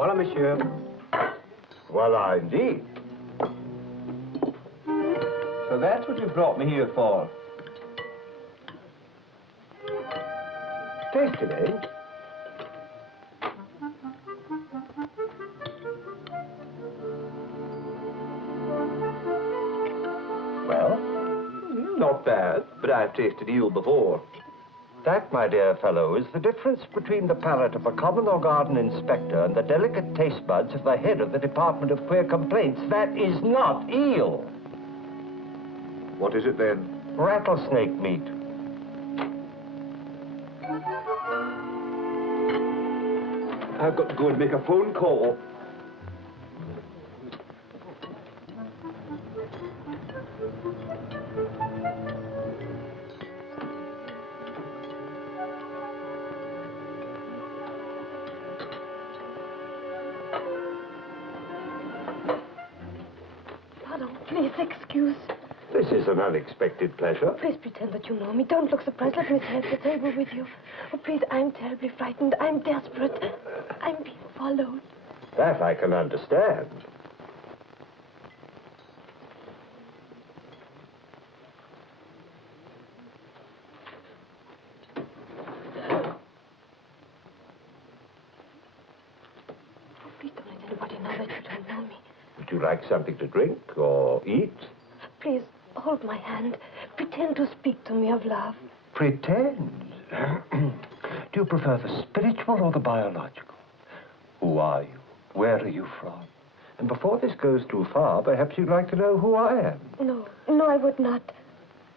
Voilà, monsieur. Voila, indeed. So that's what you brought me here for? Taste it, eh? Well? Not bad, but I've tasted eel before. That, my dear fellow, is the difference between the palate of a common or garden inspector and the delicate taste buds of the head of the Department of Queer Complaints. That is not eel. What is it then? Rattlesnake meat. I've got to go and make a phone call. Please excuse. This is an unexpected pleasure. Please pretend that you know me. Don't look surprised. Let me sit at the table with you. Oh, please, I'm terribly frightened. I'm desperate. I'm being followed. That I can understand. Oh, please don't let anybody know that you don't know me. Would you like something to drink or eat? Please, hold my hand. Pretend to speak to me of love. Pretend? Do you prefer the spiritual or the biological? Who are you? Where are you from? And before this goes too far, perhaps you'd like to know who I am. No, I would not.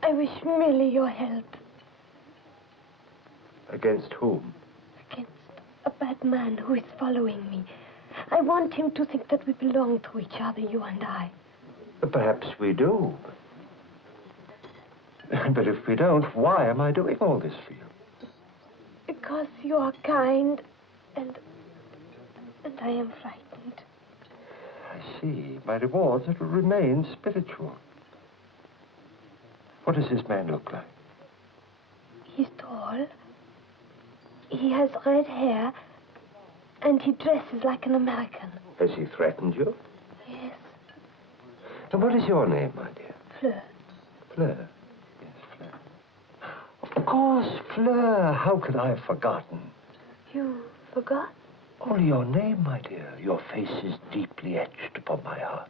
I wish merely your help. Against whom? Against a bad man who is following me. I want him to think that we belong to each other, you and I. Perhaps we do. But if we don't, why am I doing all this for you? Because you are kind and I am frightened. I see. My rewards are to remain spiritual. What does this man look like? He's tall. He has red hair, and he dresses like an American. Has he threatened you? Yes. And what is your name, my dear? Fleur. Fleur. Yes, Fleur. Of course, Fleur. How could I have forgotten? You forgot? Only your name, my dear. Your face is deeply etched upon my heart.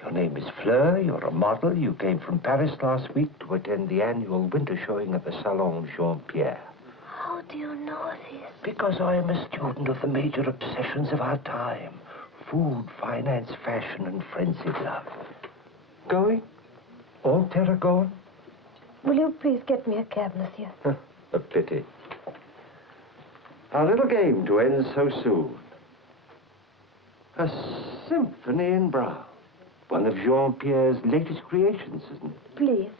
Your name is Fleur. You're a model. You came from Paris last week to attend the annual winter showing at the Salon Jean-Pierre. How do you know this? Because I am a student of the major obsessions of our time. Food, finance, fashion, and frenzied love. Going? All terror gone? Will you please get me a cab, monsieur? A pity. Our little game to end so soon. A symphony in brown. One of Jean-Pierre's latest creations, isn't it? Please.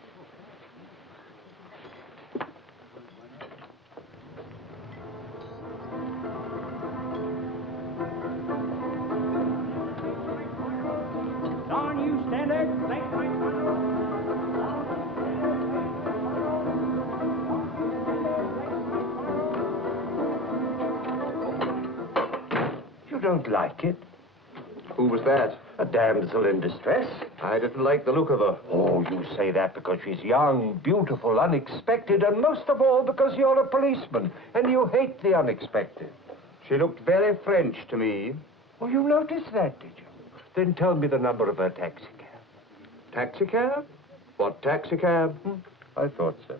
Down you standard, blank right don't like it. Who was that? A damsel in distress. I didn't like the look of her. Oh, you say that because she's young, beautiful, unexpected, and most of all because you're a policeman, and you hate the unexpected. She looked very French to me. Oh, you noticed that, did you? Then tell me the number of her taxicab. Taxicab? What taxicab? I thought so.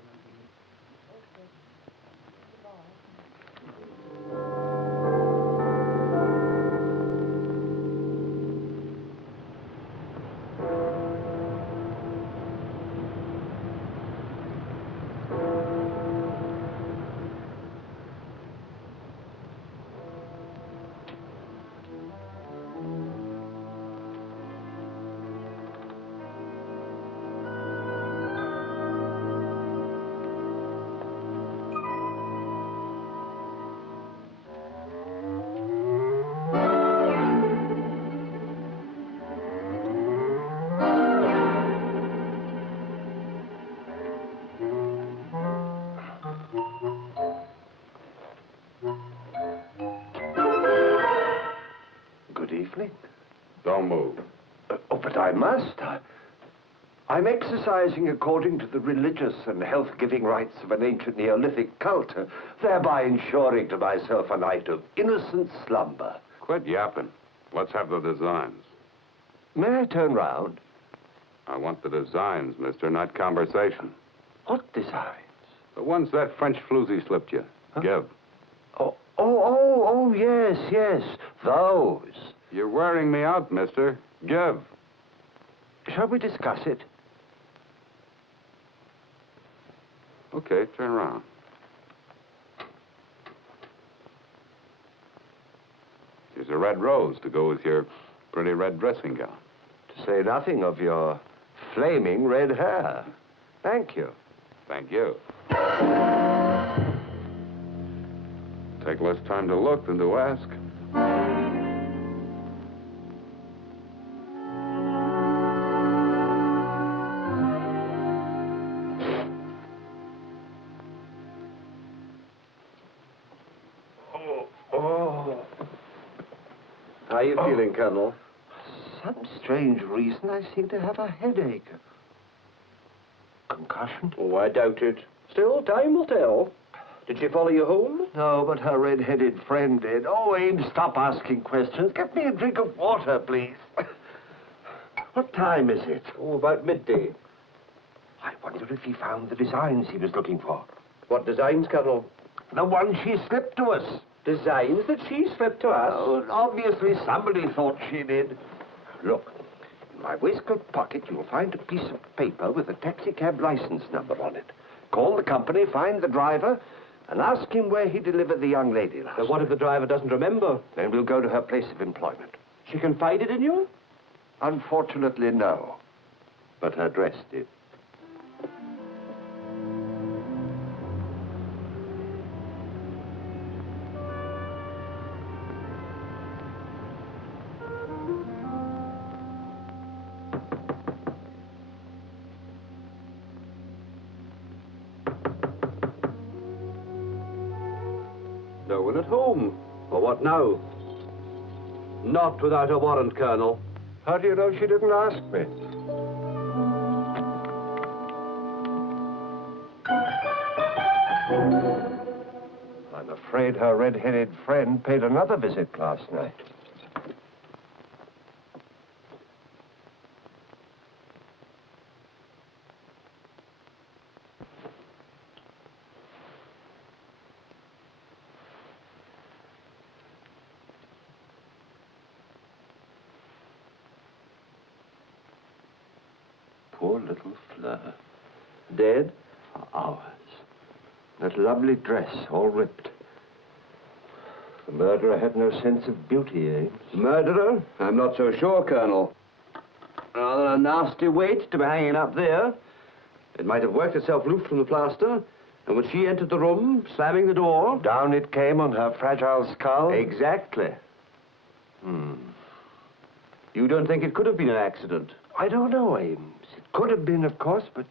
Don't move. Oh, but I must. I'm exercising according to the religious and health-giving rites of an ancient Neolithic cult, thereby ensuring to myself a night of innocent slumber. Quit yapping. Let's have the designs. May I turn round? I want the designs, mister, not conversation. What designs? The ones that French floozy slipped you. Huh? Give. Oh, yes. Those. You're wearing me out, mister. Give. Shall we discuss it? Okay, turn around. Here's a red rose to go with your pretty red dressing gown. To say nothing of your flaming red hair. Thank you. Thank you. Take less time to look than to ask. How are you feeling, Colonel? Some strange reason I seem to have a headache. Concussion? Oh, I doubt it. Still, time will tell. Did she follow you home? No, but her red-headed friend did. Oh, Ames, stop asking questions. Get me a drink of water, please. What time is it? Oh, about midday. I wonder if he found the designs he was looking for. What designs, Colonel? The one she slipped to us. Designs that she slipped to us? Oh, obviously somebody thought she did. Look, in my waistcoat pocket, you'll find a piece of paper with a taxicab license number on it. Call the company, find the driver, and ask him where he delivered the young lady last But what if the driver doesn't remember? Then we'll go to her place of employment. She confided in you? Unfortunately, no. But her dress did. No one at home. Well, what now? Not without a warrant, Colonel. How do you know she didn't ask me? I'm afraid her red-headed friend paid another visit last night. Poor little Fleur. Dead? For hours. That lovely dress, all ripped. The murderer had no sense of beauty, Ames. Murderer? I'm not so sure, Colonel. Rather a nasty weight to be hanging up there. It might have worked itself loose from the plaster, and when she entered the room, slamming the door... Down it came on her fragile skull? Exactly. You don't think it could have been an accident? I don't know, Ames. It could have been, of course, but...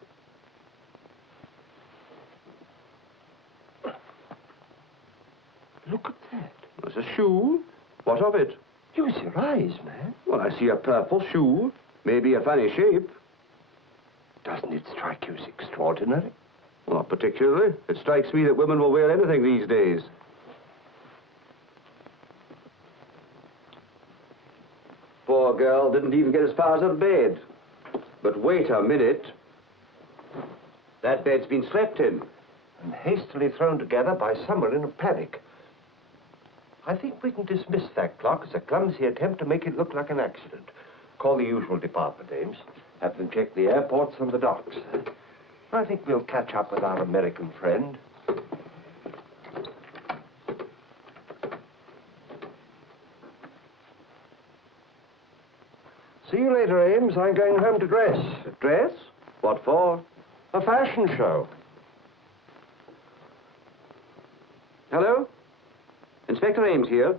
Look at that. There's a shoe. What of it? Use your eyes, man. Well, I see a purple shoe. Maybe a funny shape. Doesn't it strike you as extraordinary? Well, not particularly. It strikes me that women will wear anything these days. Poor girl didn't even get as far as her bed. But wait a minute. That bed's been slept in. And hastily thrown together by someone in a panic. I think we can dismiss that clock as a clumsy attempt to make it look like an accident. Call the usual department, Ames. Have them check the airports and the docks. I think we'll catch up with our American friend. See you later, Ames. I'm going home to dress. Dress? What for? A fashion show. Hello? Inspector Ames here.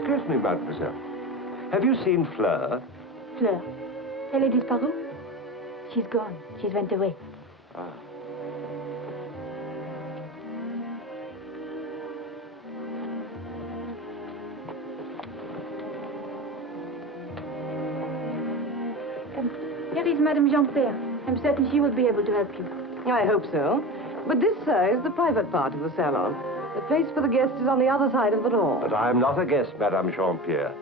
Excuse me, mademoiselle. Have you seen Fleur? Fleur. Elle est disparue? She's gone. She's went away. Ah. Here is Madame Jean-Pierre. I'm certain she will be able to help you. I hope so. But this, sir, is the private part of the salon. The place for the guests is on the other side of the door. But I am not a guest, Madame Jean-Pierre.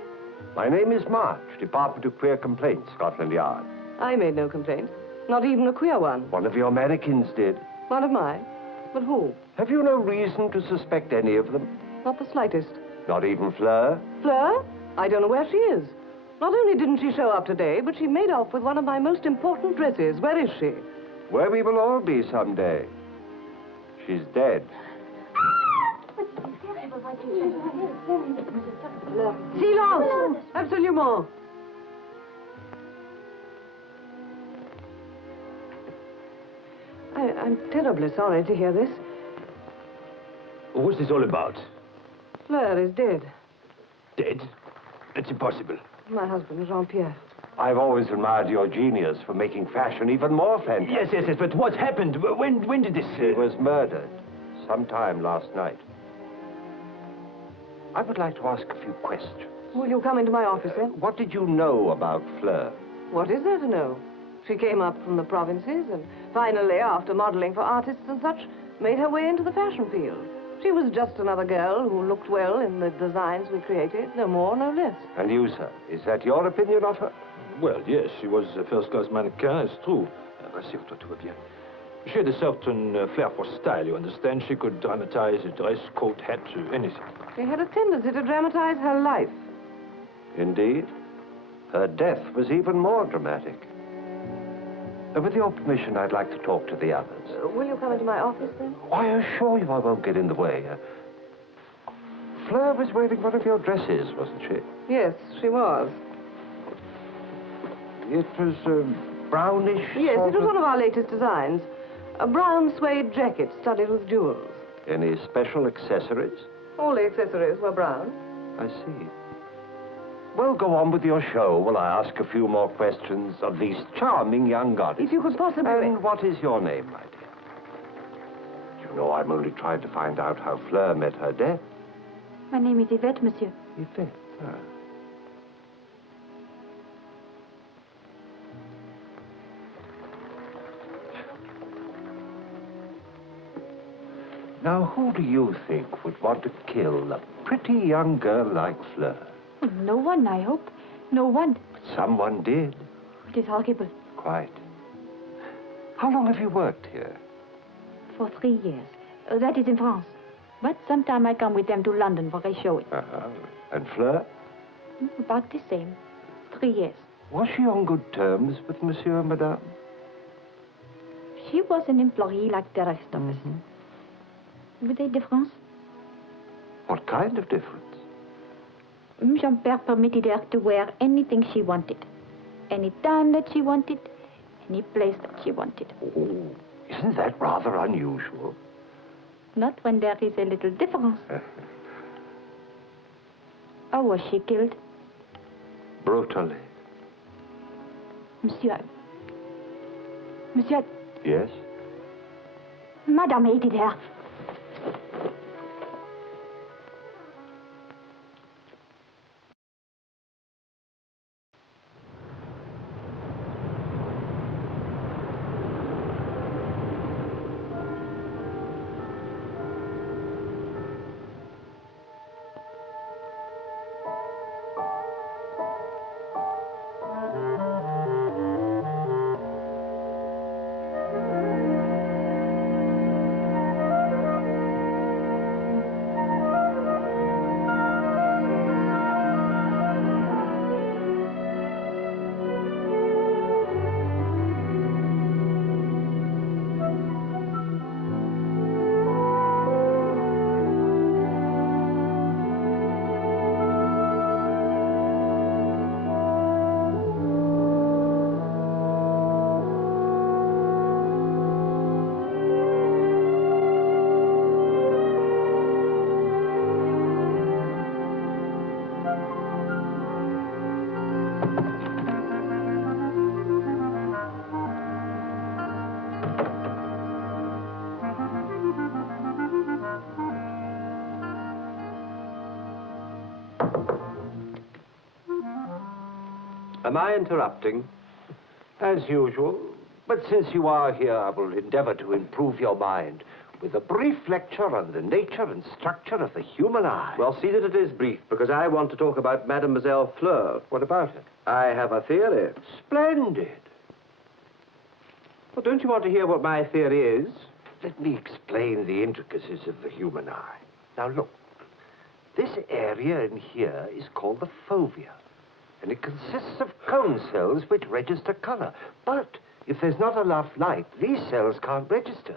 My name is March, Department of Queer Complaints, Scotland Yard. I made no complaint. Not even a queer one. One of your mannequins did. One of mine? But who? Have you no reason to suspect any of them? Not the slightest. Not even Fleur? Fleur? I don't know where she is. Not only didn't she show up today, but she made off with one of my most important dresses. Where is she? Where we will all be someday. She's dead. Silence! Absolument! I'm terribly sorry to hear this. What's this all about? Fleur is dead. Dead? It's impossible. My husband, Jean-Pierre. I've always admired your genius for making fashion even more fantastic. Yes, but what happened? When did this... She was murdered sometime last night. I would like to ask a few questions. Will you come into my office, then? What did you know about Fleur? What is there to know? She came up from the provinces and finally, after modeling for artists and such, made her way into the fashion field. She was just another girl who looked well in the designs we created, no more, no less. And you, sir, is that your opinion of her? Well, yes, she was a first-class mannequin, it's true. Rassure-toi, tout va bien. She had a certain flair for style, you understand. She could dramatize a dress, coat, hat, anything. She had a tendency to dramatize her life. Indeed. Her death was even more dramatic. With your permission, I'd like to talk to the others. Will you come into my office, then? I assure you I won't get in the way. Fleur was wearing one of your dresses, wasn't she? Yes, she was. It was brownish. Yes, it was one of our latest designs. A brown suede jacket studded with jewels. Any special accessories? All the accessories were brown. I see. Well, go on with your show while I ask a few more questions of these charming young goddesses. If you could possibly... And what is your name, my dear? You know, I'm only trying to find out how Fleur met her death. My name is Yvette, monsieur. Yvette, ah. Now, who do you think would want to kill a pretty young girl like Fleur? No one, I hope. No one. But someone did. It is horrible. Quite. How long have you worked here? For 3 years. That is in France. But sometime I come with them to London for a showing. And Fleur? About the same. 3 years. Was she on good terms with Monsieur and Madame? She was an employee like the rest of us. With a difference. What kind of difference? Jean-Pierre permitted her to wear anything she wanted. Any time that she wanted. Any place that she wanted. Oh, isn't that rather unusual? Not when there is a little difference. How was she killed? Brutally. Monsieur. Monsieur, Yes? Madame hated her. Am I interrupting? As usual. But since you are here, I will endeavor to improve your mind with a brief lecture on the nature and structure of the human eye. Well, see that it is brief, because I want to talk about Mademoiselle Fleur. What about it? I have a theory. Splendid. Well, don't you want to hear what my theory is? Let me explain the intricacies of the human eye. Now, look. This area in here is called the fovea, and it consists of cone cells which register color. But if there's not enough light, these cells can't register.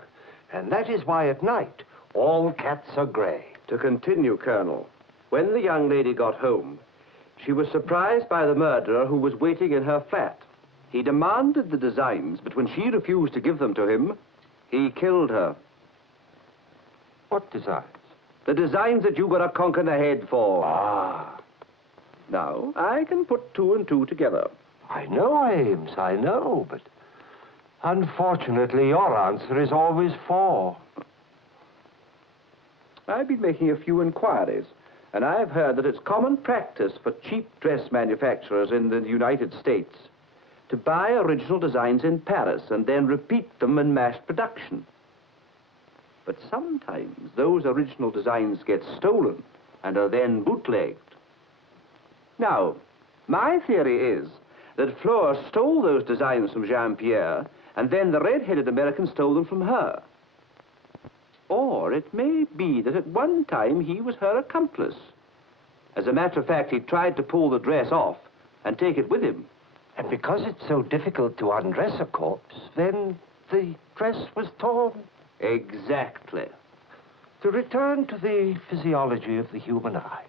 And that is why at night, all cats are gray. To continue, Colonel, when the young lady got home, she was surprised by the murderer who was waiting in her flat. He demanded the designs, but when she refused to give them to him, he killed her. What designs? The designs that you got a conk in the head for. Ah. Now, I can put two and two together. I know, Ames, I know, but unfortunately, your answer is always 4. I've been making a few inquiries, and I've heard that it's common practice for cheap dress manufacturers in the United States to buy original designs in Paris and then repeat them in mass production. But sometimes those original designs get stolen and are then bootlegged. Now, my theory is that Fleur stole those designs from Jean-Pierre, and then the red-headed American stole them from her. Or it may be that at one time he was her accomplice. As a matter of fact, he tried to pull the dress off and take it with him. And because it's so difficult to undress a corpse, then the dress was torn. Exactly. To return to the physiology of the human eye.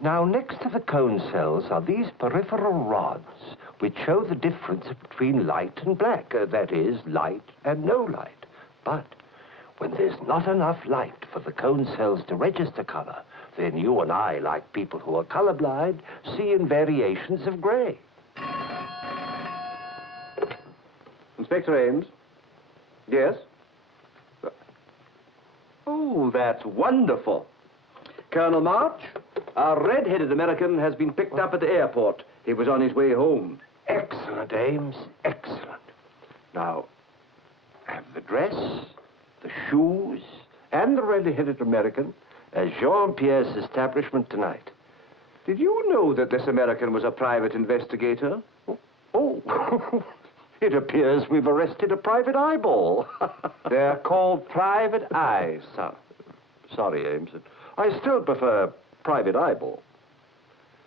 Now, next to the cone cells are these peripheral rods, which show the difference between light and black. That is, light and no light. But when there's not enough light for the cone cells to register color, then you and I, like people who are colorblind, see in variations of gray. Inspector Ames? Yes? Oh, that's wonderful. Colonel March, our red-headed American has been picked up at the airport. He was on his way home. Excellent, Ames, excellent. Now, have the dress, the shoes, and the red-headed American as Jean-Pierre's establishment tonight. Did you know that this American was a private investigator? Oh, It appears we've arrested a private eyeball. They're called private eyes, sir. Sorry, Ames. I still prefer private eyeball.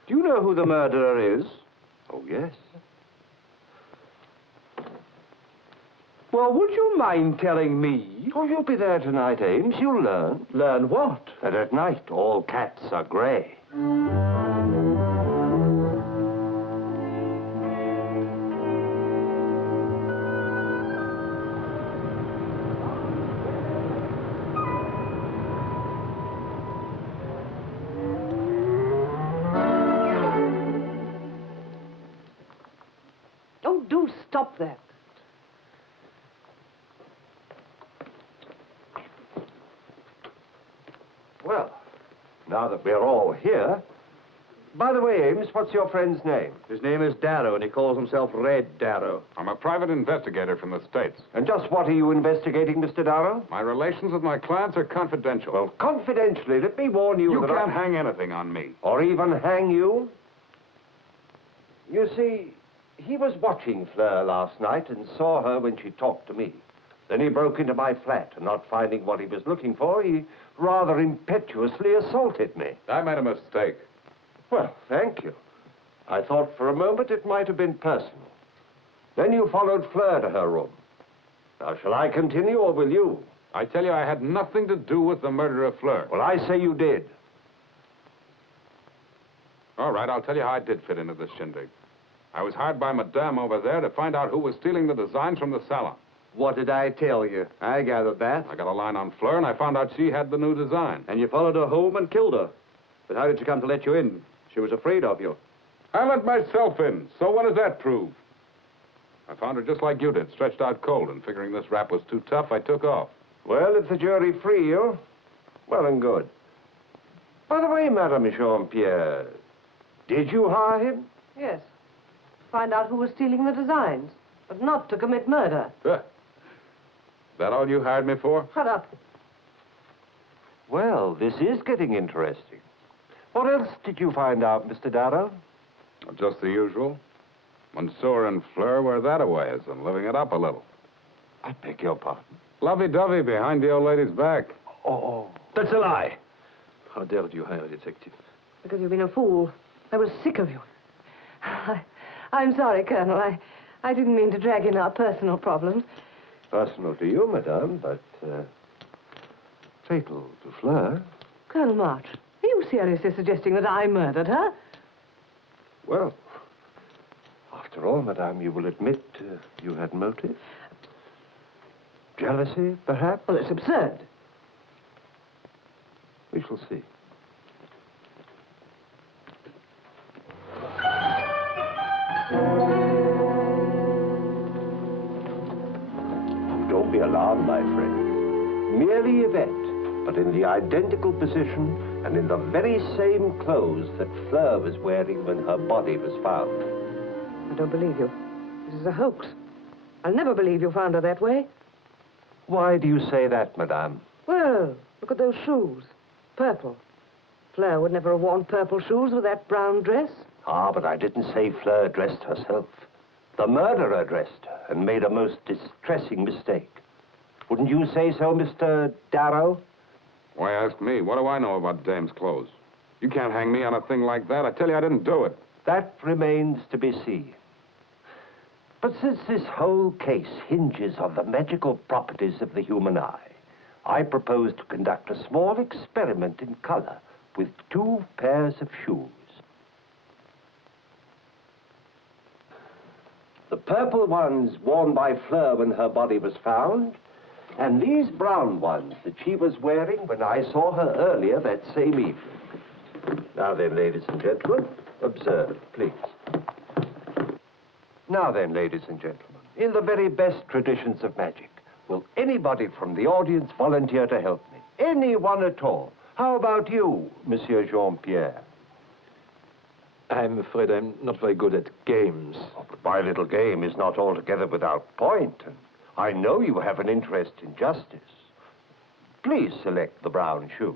Do you know who the murderer is? Oh, yes. Well, would you mind telling me? Oh, you'll be there tonight, Ames. You'll learn. Learn what? That at night, all cats are grey. Oh, do stop that. Well, now that we're all here... By the way, Ames, what's your friend's name? His name is Darrow, and he calls himself Red Darrow. I'm a private investigator from the States. And just what are you investigating, Mr. Darrow? My relations with my clients are confidential. Well, confidentially, let me warn you you that can't hang anything on me. Or even hang you. You see, he was watching Fleur last night and saw her when she talked to me. Then he broke into my flat, and not finding what he was looking for, he rather impetuously assaulted me. I made a mistake. Well, thank you. I thought for a moment it might have been personal. Then you followed Fleur to her room. Now, shall I continue, or will you? I tell you, I had nothing to do with the murder of Fleur. Well, I say you did. All right, I'll tell you how I did fit into this shindig. I was hired by Madame over there to find out who was stealing the designs from the salon. What did I tell you? I gathered that. I got a line on Fleur, and I found out she had the new design. And you followed her home and killed her. But how did she come to let you in? She was afraid of you. I let myself in, so what does that prove? I found her just like you did, stretched out cold, and figuring this rap was too tough, I took off. Well, if the jury free you, well and good. By the way, Madame Jean-Pierre, did you hire him? Yes. Find out who was stealing the designs, but not to commit murder. That all you hired me for? Shut up. Well, this is getting interesting. What else did you find out, Mr. Darrow? Just the usual. Monsieur and Fleur were that-a-ways and living it up a little. I beg your pardon. Lovey-dovey behind the old lady's back. Oh. That's a lie. How dared you hire a detective? Because you've been a fool. I was sick of you. I'm sorry, Colonel. I didn't mean to drag in our personal problems. Personal to you, madame, but fatal to Fleur. Colonel March, are you seriously suggesting that I murdered her? Well, after all, madame, you will admit you had motive? Jealousy, perhaps? Well, it's absurd. We shall see. Don't be alarmed, my friend. Merely Yvette, but in the identical position and in the very same clothes that Fleur was wearing when her body was found. I don't believe you. This is a hoax. I'll never believe you found her that way. Why do you say that, madame? Well, look at those shoes. Purple. Fleur would never have worn purple shoes with that brown dress. Ah, but I didn't say Fleur dressed herself. The murderer dressed her and made a most distressing mistake. Wouldn't you say so, Mr. Darrow? Why ask me? What do I know about dame's clothes? You can't hang me on a thing like that. I tell you, I didn't do it. That remains to be seen. But since this whole case hinges on the magical properties of the human eye, I propose to conduct a small experiment in color with 2 pairs of shoes. The purple ones worn by Fleur when her body was found, and these brown ones that she was wearing when I saw her earlier that same evening. Now then, ladies and gentlemen, observe, please. Now then, ladies and gentlemen, in the very best traditions of magic, will anybody from the audience volunteer to help me? Anyone at all? How about you, Monsieur Jean-Pierre? I'm afraid I'm not very good at games. Oh, but my little game is not altogether without point, and I know you have an interest in justice. Please select the brown shoes.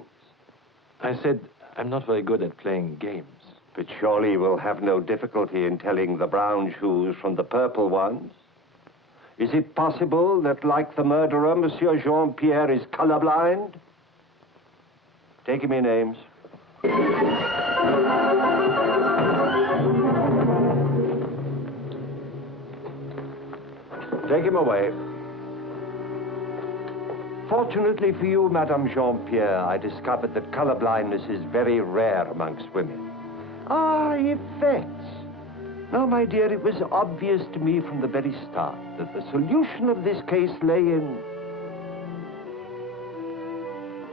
I said I'm not very good at playing games. But surely we'll have no difficulty in telling the brown shoes from the purple ones. Is it possible that, like the murderer, Monsieur Jean-Pierre is colorblind? Take him in, Ames. Take him away. Fortunately for you, Madame Jean-Pierre, I discovered that colorblindness is very rare amongst women. Ah, effects. Now, my dear, it was obvious to me from the very start that the solution of this case lay in...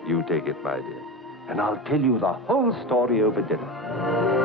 You take it, my dear, and I'll tell you the whole story over dinner.